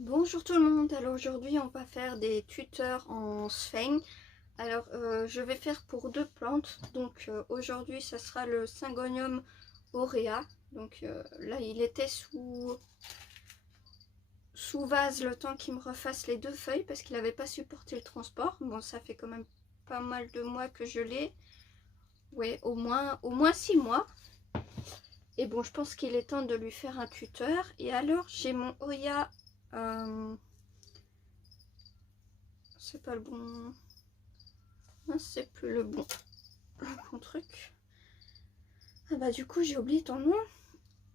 Bonjour tout le monde, alors aujourd'hui on va faire des tuteurs en sphène. Alors je vais faire pour deux plantes, donc aujourd'hui ça sera le Syngonium aurea. Donc là il était sous vase le temps qu'il me refasse les deux feuilles parce qu'il n'avait pas supporté le transport. Bon, ça fait quand même pas mal de mois que je l'ai, ouais, au moins 6 mois. Et bon, je pense qu'il est temps de lui faire un tuteur. Et alors j'ai mon Oya, c'est pas le bon... c'est plus le bon truc. Ah bah du coup j'ai oublié ton nom.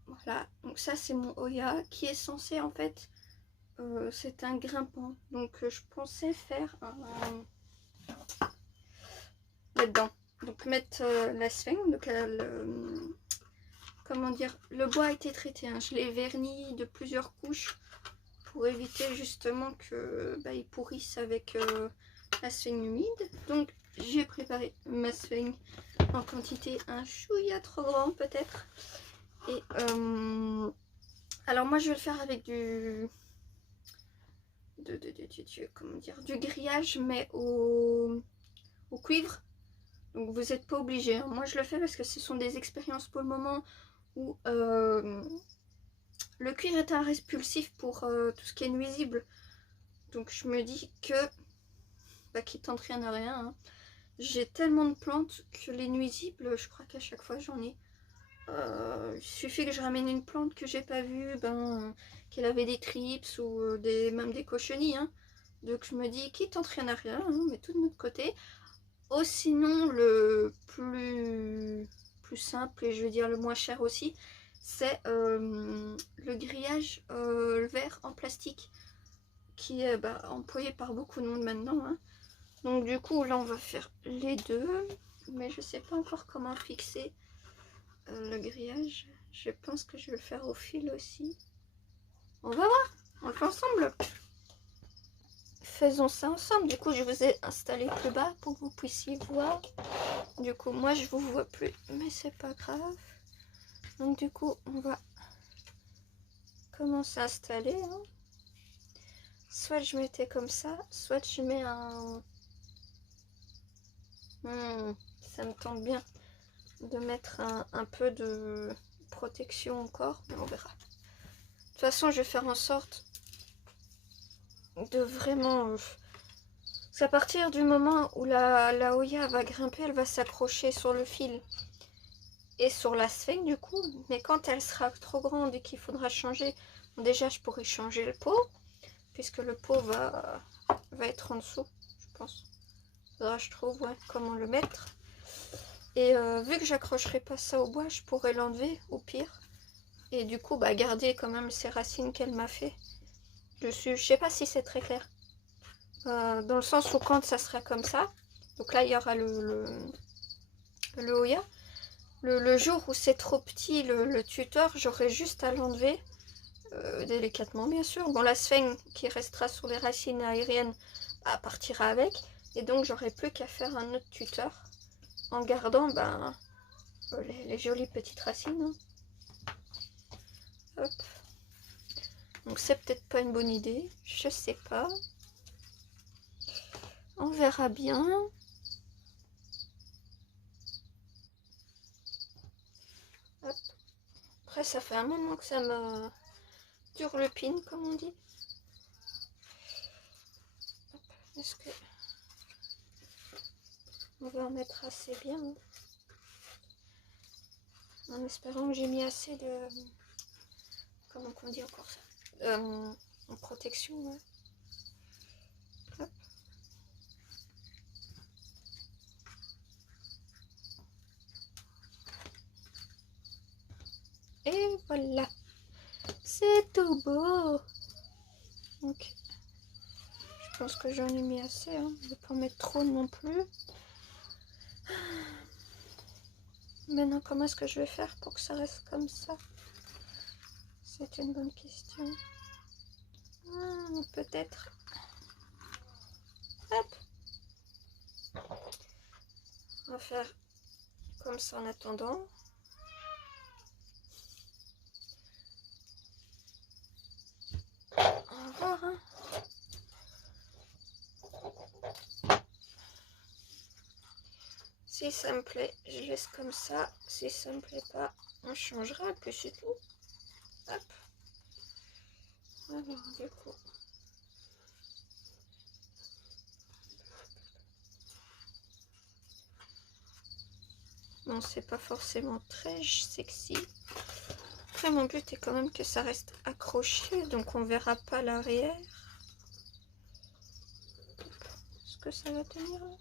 Voilà, donc ça c'est mon Oya qui est censé en fait, c'est un grimpant. Donc je pensais faire un là-dedans. Donc mettre la sphène, donc comment dire, le bois a été traité, hein. Je l'ai verni de plusieurs couches pour éviter justement que il pourrisse avec la sphène humide. Donc j'ai préparé ma sphène en quantité un chouïa trop grand peut-être. Et alors moi je vais le faire avec comment dire, du grillage mais au cuivre. Donc vous n'êtes pas obligé, hein. Moi je le fais parce que ce sont des expériences pour le moment où le cuir est un répulsif pour tout ce qui est nuisible. Donc je me dis que qui tente rien à rien, hein. J'ai tellement de plantes que les nuisibles, je crois qu'à chaque fois j'en ai. Il suffit que je ramène une plante que j'ai pas vue, qu'elle avait des trips ou même des cochenilles, hein. Donc je me dis, qui tente rien à rien, hein, mais tout de notre côté. Oh, sinon, le plus simple et je veux dire le moins cher aussi, c'est le grillage vert en plastique qui est employé par beaucoup de monde maintenant, hein. Donc du coup, là, on va faire les deux, mais je sais pas encore comment fixer le grillage. Je pense que je vais le faire au fil aussi. On va voir, on le fait ensemble. Faisons ça ensemble. Du coup, je vous ai installé plus bas pour que vous puissiez voir. Du coup, moi, je vous vois plus, mais c'est pas grave. Donc du coup, on va commencer à installer, hein. Soit je mettais comme ça, soit je mets un... ça me tente bien de mettre un peu de protection encore, mais on verra. De toute façon, je vais faire en sorte de vraiment... c'est à partir du moment où la Oya va grimper, elle va s'accrocher sur le fil et sur la sphène du coup. Mais quand elle sera trop grande et qu'il faudra changer, déjà je pourrais changer le pot, puisque le pot va être en dessous, je pense. Faudra je trouve comment le mettre. Et vu que j'accrocherai pas ça au bois, je pourrais l'enlever au pire. Et du coup, garder quand même ces racines qu'elle m'a fait. Je sais pas si c'est très clair. Dans le sens où quand ça sera comme ça, donc là il y aura le Oya. Le jour où c'est trop petit, le tuteur, j'aurai juste à l'enlever. Délicatement bien sûr. Bon, la sphène qui restera sur les racines aériennes partira avec. Et donc j'aurai plus qu'à faire un autre tuteur en gardant les jolies petites racines, hein. Hop. Donc c'est peut-être pas une bonne idée, je sais pas. On verra bien. Hop. Après ça fait un moment que ça me turlupine comme on dit. Est-ce que on va en mettre assez bien, hein, en espérant que j'ai mis assez de... comment on dit encore ça, en protection, ouais. Hop. Et voilà, c'est tout beau. Donc je pense que j'en ai mis assez, hein. Je ne vais pas en mettre trop non plus. Maintenant, comment est-ce que je vais faire pour que ça reste comme ça? C'est une bonne question. Peut-être. Hop. On va faire comme ça en attendant. On va voir Si ça me plaît, je laisse comme ça. Si ça me plaît pas, on changera, puis c'est tout. Hop. Alors, du coup. Bon, c'est pas forcément très sexy. Après, mon but est quand même que ça reste accroché, donc on verra pas l'arrière. Est-ce que ça va tenir là?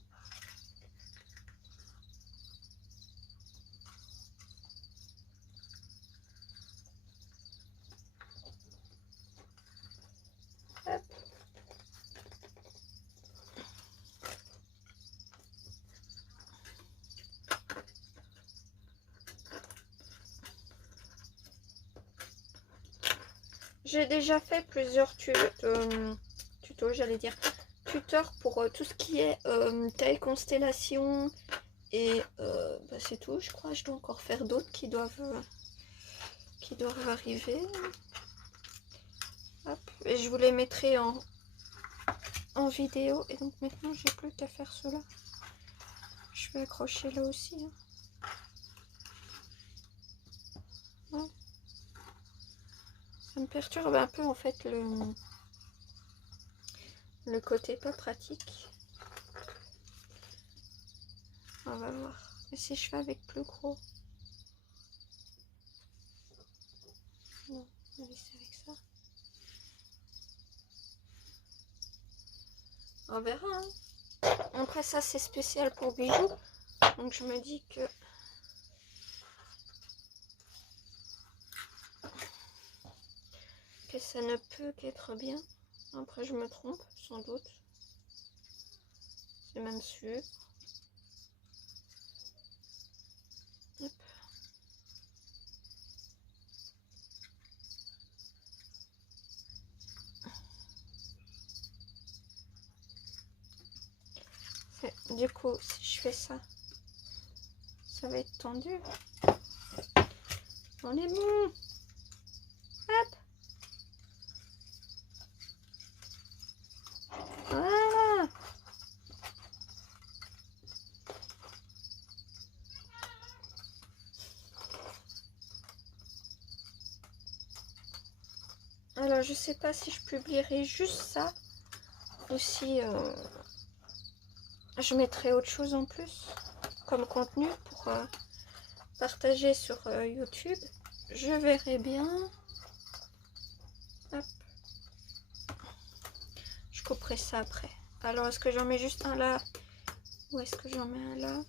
Hop. J'ai déjà fait plusieurs tutos, j'allais dire tuteurs pour tout ce qui est taille constellation et bah, c'est tout. Je crois je dois encore faire d'autres qui doivent arriver. Hop. Et je vous les mettrai en vidéo. Et donc maintenant j'ai plus qu'à faire cela. Je vais accrocher là aussi. Hein. Ouais. Ça me perturbe un peu en fait le côté pas pratique. On va voir. Et si je fais avec plus gros? Non, on va laisser avec ça. On verra. Hein. Après ça c'est spécial pour bijoux. Donc je me dis que ça ne peut qu'être bien. Après je me trompe, sans doute. C'est même sûr. Hop. Du coup, si je fais ça, ça va être tendu. On est bon. Hop. Voilà. Alors, je sais pas si je publierai juste ça ou si je mettrai autre chose en plus comme contenu pour partager sur YouTube. Je verrai bien. Hop. Je couperai ça après. Alors, est-ce que j'en mets juste un là ou est-ce que j'en mets un là?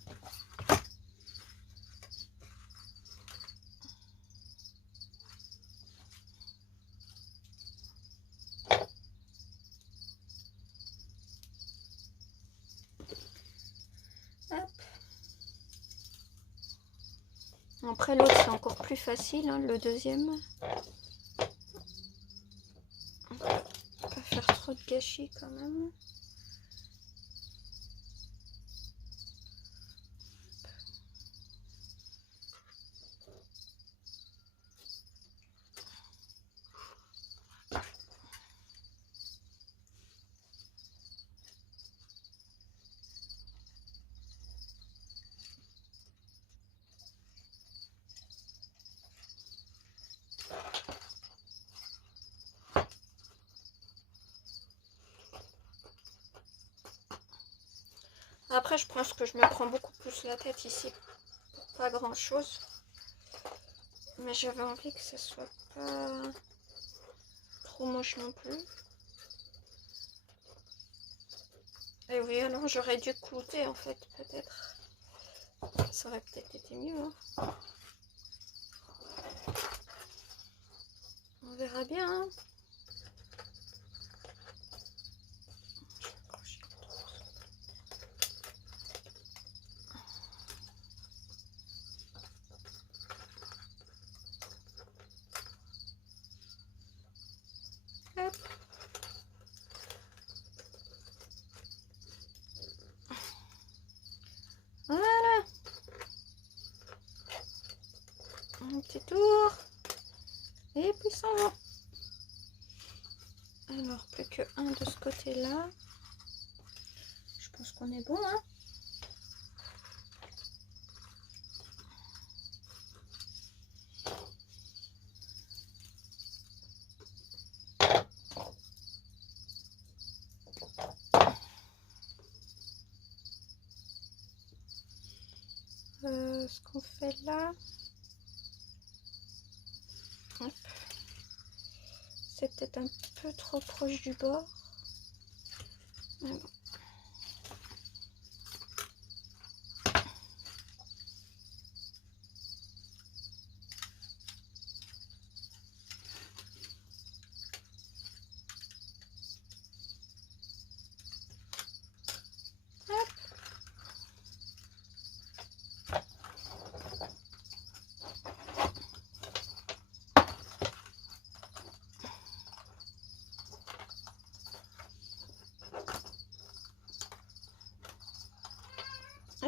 Hop. Après l'autre c'est encore plus facile, hein, le deuxième. Pas faire trop de gâchis quand même. Après, je pense que je me prends beaucoup plus la tête ici. Pas grand chose. Mais j'avais envie que ça soit pas trop moche non plus. Et oui, alors j'aurais dû clouter en fait, peut-être. Ça aurait peut-être été mieux. Hein. On verra bien. Hein. Hop. Voilà. Un petit tour. Et puis ça va. Alors, plus que un de ce côté-là. Je pense qu'on est bon, hein. qu'on fait là. Hop. C'est peut-être un peu trop proche du bord. Mais bon.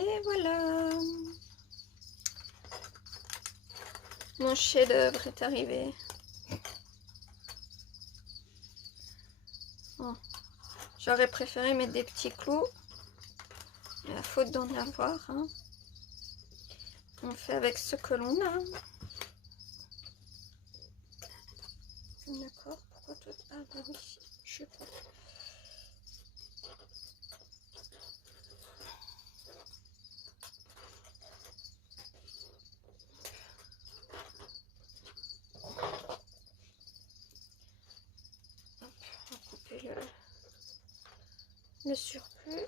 Et voilà, mon chef-d'œuvre est arrivé. Bon. J'aurais préféré mettre des petits clous, mais à faute d'en avoir, hein. On fait avec ce que l'on a. D'accord, pourquoi tout... Ah bah oui, je sais pas. Hop, on va couper le surplus.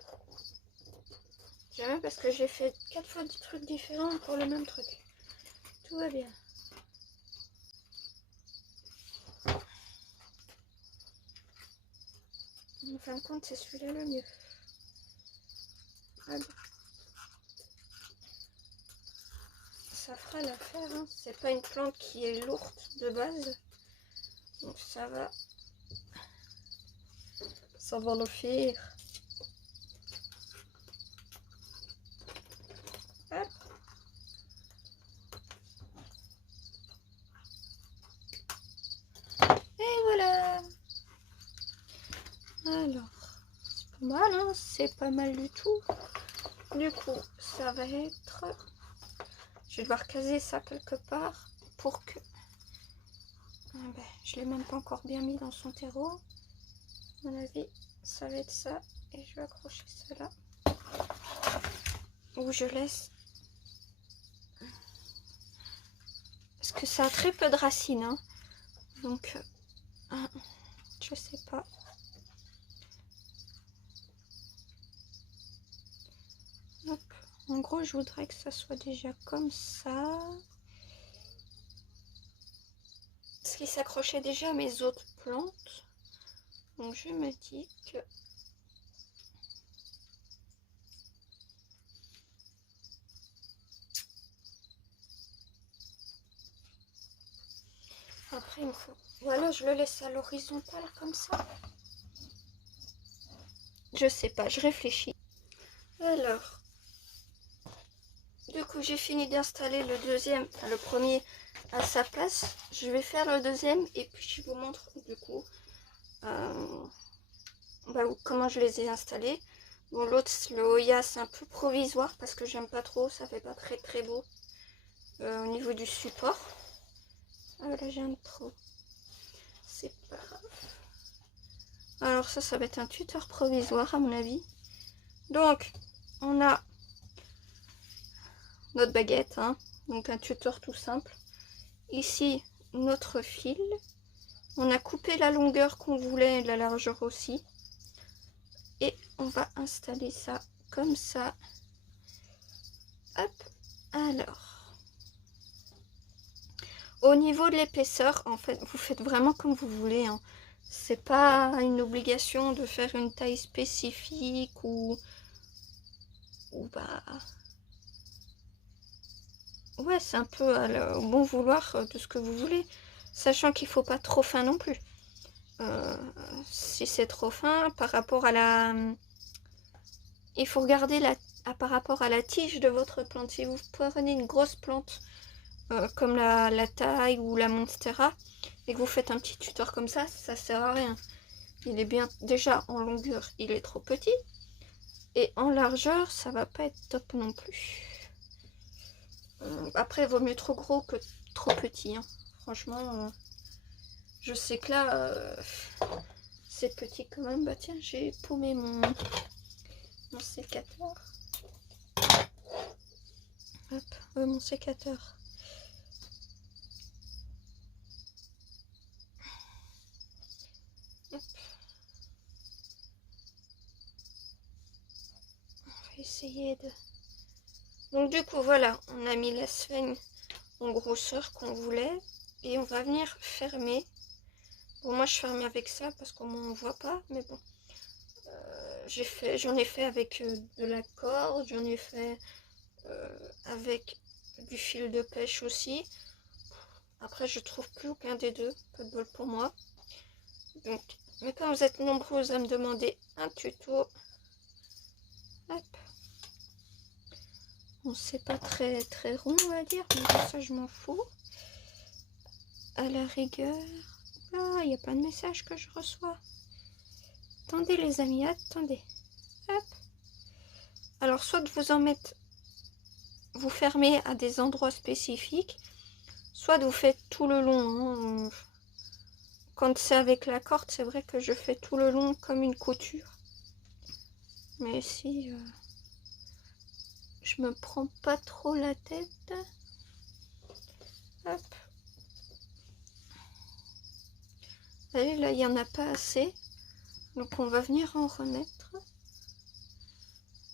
J'aime parce que j'ai fait 4 fois des trucs différents pour le même truc. Tout va bien. En fin de compte, c'est celui-là le mieux. Ah bon. Ça fera l'affaire, hein. C'est pas une plante qui est lourde de base. Donc ça va le faire. Hop. Et voilà. Alors, c'est pas mal, hein, c'est pas mal du tout. Du coup, ça va être... Je vais devoir caser ça quelque part pour que... Ah ben, je l'ai même pas encore bien mis dans son terreau. À mon avis, ça va être ça. Et je vais accrocher ça là. Où je laisse... Parce que ça a très peu de racines, hein. Donc, je sais pas. Hop. En gros, je voudrais que ça soit déjà comme ça. Ce qui s'accrochait déjà à mes autres plantes. Donc, je me dis que... Après, il me faut... Voilà, je le laisse à l'horizontale comme ça. Je sais pas, je réfléchis. Alors, du coup, j'ai fini d'installer le deuxième, enfin, le premier à sa place. Je vais faire le deuxième et puis je vous montre du coup comment je les ai installés. Bon, l'autre, le Hoya, c'est un peu provisoire parce que j'aime pas trop, ça fait pas très très beau au niveau du support. Ah là, j'ai un trou. C'est pas grave. Alors ça va être un tuteur provisoire à mon avis. Donc, on a notre baguette, hein, donc un tuteur tout simple. Ici, notre fil. On a coupé la longueur qu'on voulait et la largeur aussi. Et on va installer ça comme ça. Hop. Alors, au niveau de l'épaisseur, en fait, vous faites vraiment comme vous voulez, hein. C'est pas une obligation de faire une taille spécifique ou bah... Ouais, c'est un peu au bon vouloir de ce que vous voulez. Sachant qu'il faut pas trop fin non plus. Si c'est trop fin, par rapport à la... Il faut regarder par rapport à la tige de votre plante. Si vous prenez une grosse plante comme la taille ou la monstera et que vous faites un petit tuteur comme ça sert à rien. Il est bien déjà en longueur, il est trop petit. Et en largeur, ça va pas être top non plus. Après, il vaut mieux trop gros que trop petit, hein. Franchement, je sais que là, c'est petit quand même. Bah tiens, j'ai paumé mon sécateur. Hop. mon sécateur. Hop. On va essayer de... Donc du coup, voilà, on a mis la sphène en grosseur qu'on voulait. Et on va venir fermer. Bon, moi je ferme avec ça parce qu'on ne voit pas, mais bon. J'en ai fait avec de la corde, j'en ai fait avec du fil de pêche aussi. Après, je trouve plus aucun des deux, pas de bol pour moi. Donc, mais quand vous êtes nombreux à me demander un tuto, hop. Bon, c'est pas très très rond, on va dire, mais ça je m'en fous. À la rigueur, ah, il n'y a pas de message que je reçois. Attendez les amis, attendez. Hop. Alors, soit vous en mettez, vous fermez à des endroits spécifiques, soit vous faites tout le long. Hein. Quand c'est avec la corde, c'est vrai que je fais tout le long comme une couture. Mais si je me prends pas trop la tête, hop. Allez, là, il n'y en a pas assez. Donc, on va venir en remettre.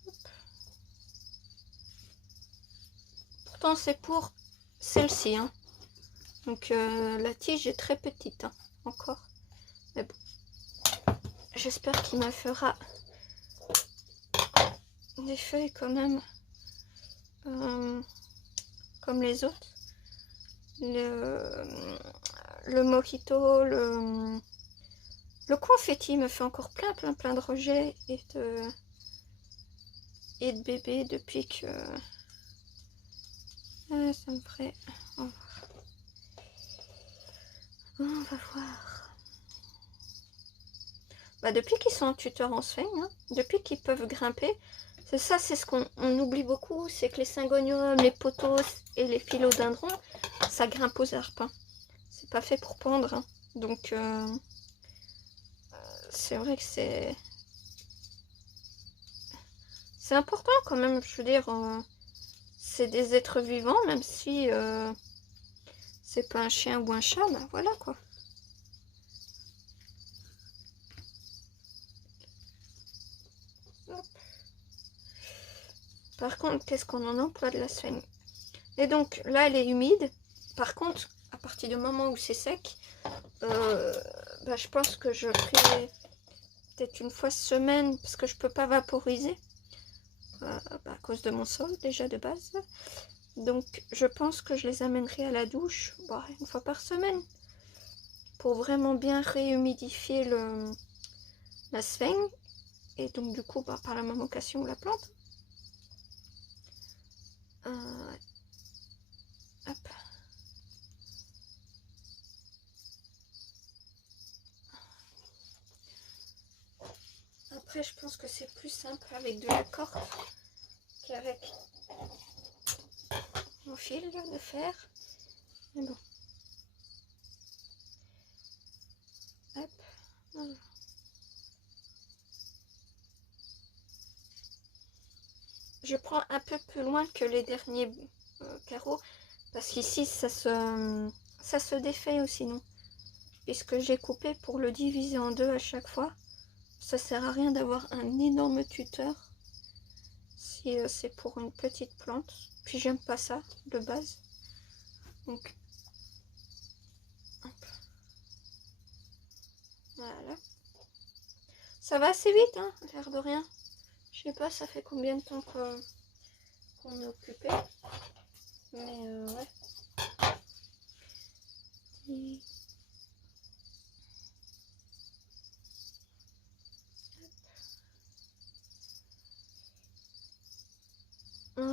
Hop. Pourtant, c'est pour celle-ci. Hein. Donc, la tige est très petite. Hein, encore. Mais bon. J'espère qu'il me fera des feuilles quand même. Comme les autres. Le mojito, le confetti me fait encore plein de rejets et de bébés depuis que ça me ferait. On va voir. Bah, depuis qu'ils sont en tuteur en sphène, hein, depuis qu'ils peuvent grimper, c'est ça, c'est ce qu'on oublie beaucoup, c'est que les syngoniums, les pothos et les philodendrons, ça grimpe aux arbres. Hein. C'est pas fait pour pendre. Hein. Donc c'est vrai que c'est important quand même, je veux dire, c'est des êtres vivants, même si c'est pas un chien ou un chat, ben voilà quoi. Hop. Par contre, qu'est-ce qu'on en emploie de la sphène? Et donc là, elle est humide. Par contre, à partir du moment où c'est sec, bah, je pense que je ferai peut-être une fois semaine, parce que je peux pas vaporiser bah, à cause de mon sol déjà de base. Donc je pense que je les amènerai à la douche bah, une fois par semaine pour vraiment bien réhumidifier la sphène et donc du coup bah, par la même occasion la plante. Hop. Après je pense que c'est plus simple avec de la corde qu'avec mon fil là, de fer. Mais bon. Hop. Voilà. Je prends un peu plus loin que les derniers carreaux parce qu'ici ça se défait aussi non, puisque j'ai coupé pour le diviser en deux à chaque fois. Ça sert à rien d'avoir un énorme tuteur si c'est pour une petite plante, puis j'aime pas ça de base. Donc hop. Voilà, ça va assez vite hein, l'air de rien. Je sais pas ça fait combien de temps qu'on est occupé, mais ouais. Et...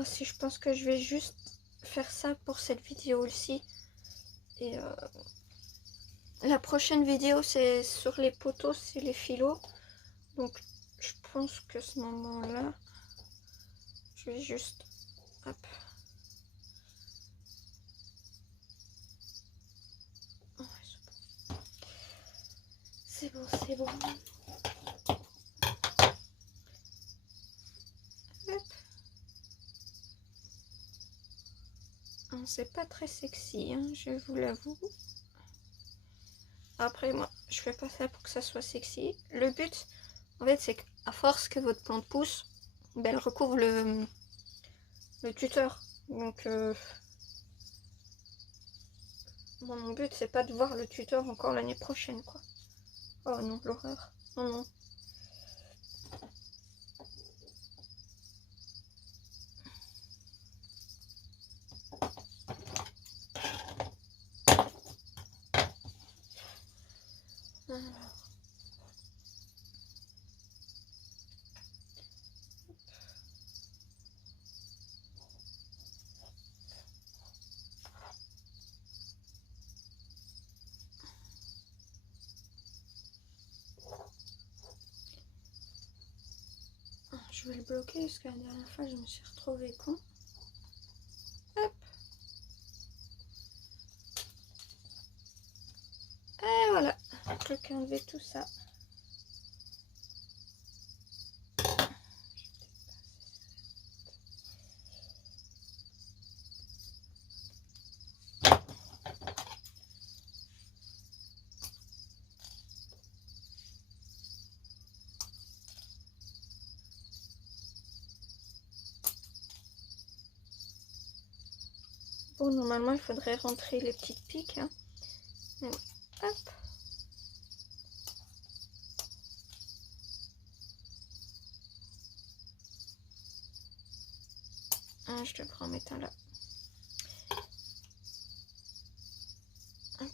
si je pense que je vais juste faire ça pour cette vidéo aussi. Et la prochaine vidéo c'est sur les poteaux, c'est les filots. Donc je pense que ce moment là, je vais juste hop. C'est bon, c'est bon. Hop. c'est pas très sexy, hein, je vous l'avoue. Après, moi, je fais pas ça pour que ça soit sexy. Le but, en fait, c'est qu'à force que votre plante pousse, ben, elle recouvre le tuteur. Donc, bon, mon but, c'est pas de voir le tuteur encore l'année prochaine, quoi. Oh non, l'horreur. Non, non. Alors. Je vais le bloquer parce que la dernière fois, je me suis retrouvée con. Hop. Et voilà. Plus qu'à enlever tout ça. Bon, normalement, il faudrait rentrer les petites piques. Hein. Donc, hop. Ah, je te prends en mettant là. Hop.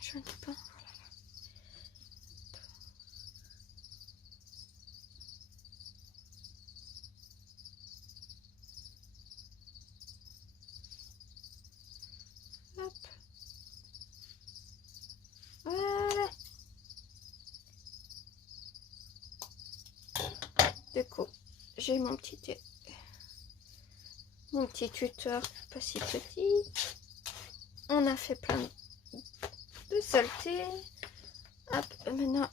Je ne sais pas. Hop. Voilà. Du coup, j'ai mon petit tuteur pas si petit. On a fait plein de saleté. Hop, maintenant,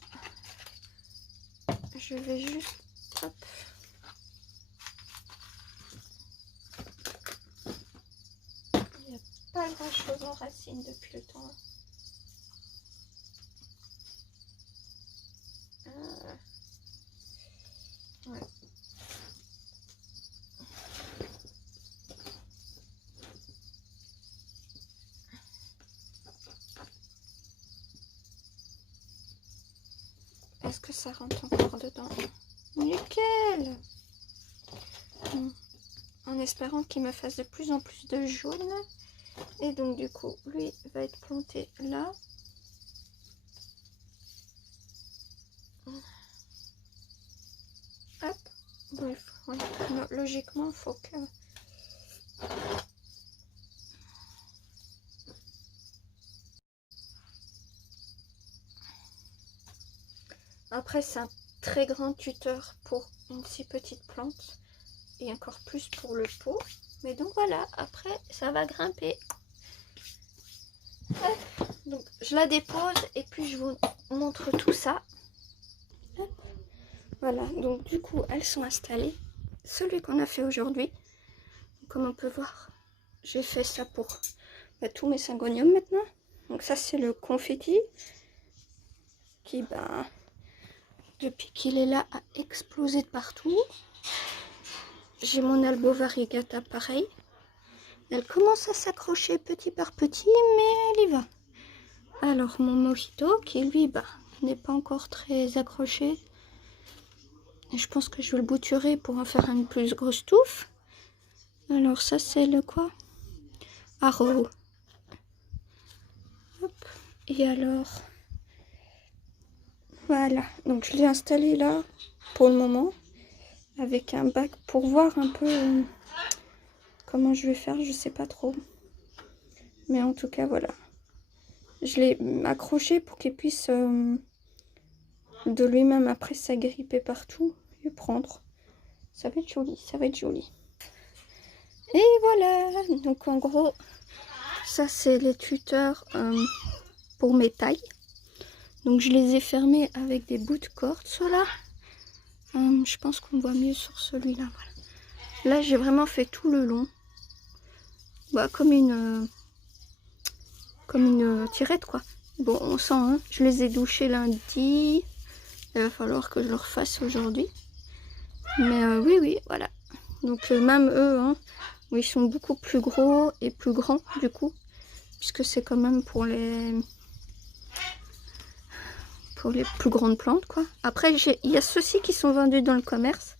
je vais juste... Hop. Il n'y a pas grand chose en racine depuis le temps. Ouais. Est-ce que ça rentre encore dedans? Nickel! En espérant qu'il me fasse de plus en plus de jaune. Et donc du coup, lui va être planté là. Hop. Bref, voilà. Logiquement, il faut que... Après, c'est un très grand tuteur pour une si petite plante. Et encore plus pour le pot. Mais donc voilà, après, ça va grimper. Hop. Donc, je la dépose et puis je vous montre tout ça. Hop. Voilà, donc du coup, elles sont installées. Celui qu'on a fait aujourd'hui, comme on peut voir, j'ai fait ça pour tous mes syngoniums maintenant. Donc ça, c'est le confetti qui, depuis qu'il est là, a explosé de partout. J'ai mon Albo variegata pareil. Elle commence à s'accrocher petit par petit, mais elle y va. Alors mon mojito qui lui n'est pas encore très accroché. Et je pense que je vais le bouturer pour en faire une plus grosse touffe. Alors ça c'est le quoi? Arrow. Hop. Et alors voilà, donc je l'ai installé là pour le moment avec un bac pour voir un peu comment je vais faire, je sais pas trop. Mais en tout cas voilà. Je l'ai accroché pour qu'il puisse de lui-même après s'agripper partout et prendre. Ça va être joli, ça va être joli. Et voilà, donc en gros, ça c'est les tuteurs pour mes tailles. Donc je les ai fermés avec des bouts de corde, ceux-là. Je pense qu'on voit mieux sur celui-là. Voilà. Là j'ai vraiment fait tout le long. Bah, comme une tirette quoi. Bon, on sent, hein, je les ai douchés lundi. Il va falloir que je le refasse aujourd'hui. Mais oui, oui, voilà. Donc même eux, hein, ils sont beaucoup plus gros et plus grands du coup. Puisque c'est quand même pour les plus grandes plantes quoi. Après, il y a ceux-ci qui sont vendus dans le commerce.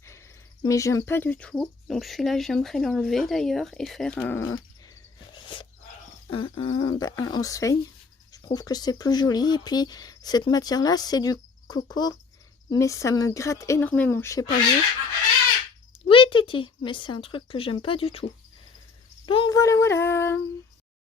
Mais j'aime pas du tout. Donc celui-là, j'aimerais l'enlever d'ailleurs et faire un Ensfeuille. Je trouve que c'est plus joli. Et puis cette matière là c'est du coco, mais ça me gratte énormément. Je sais pas vous. Oui Titi, mais c'est un truc que j'aime pas du tout. Donc voilà.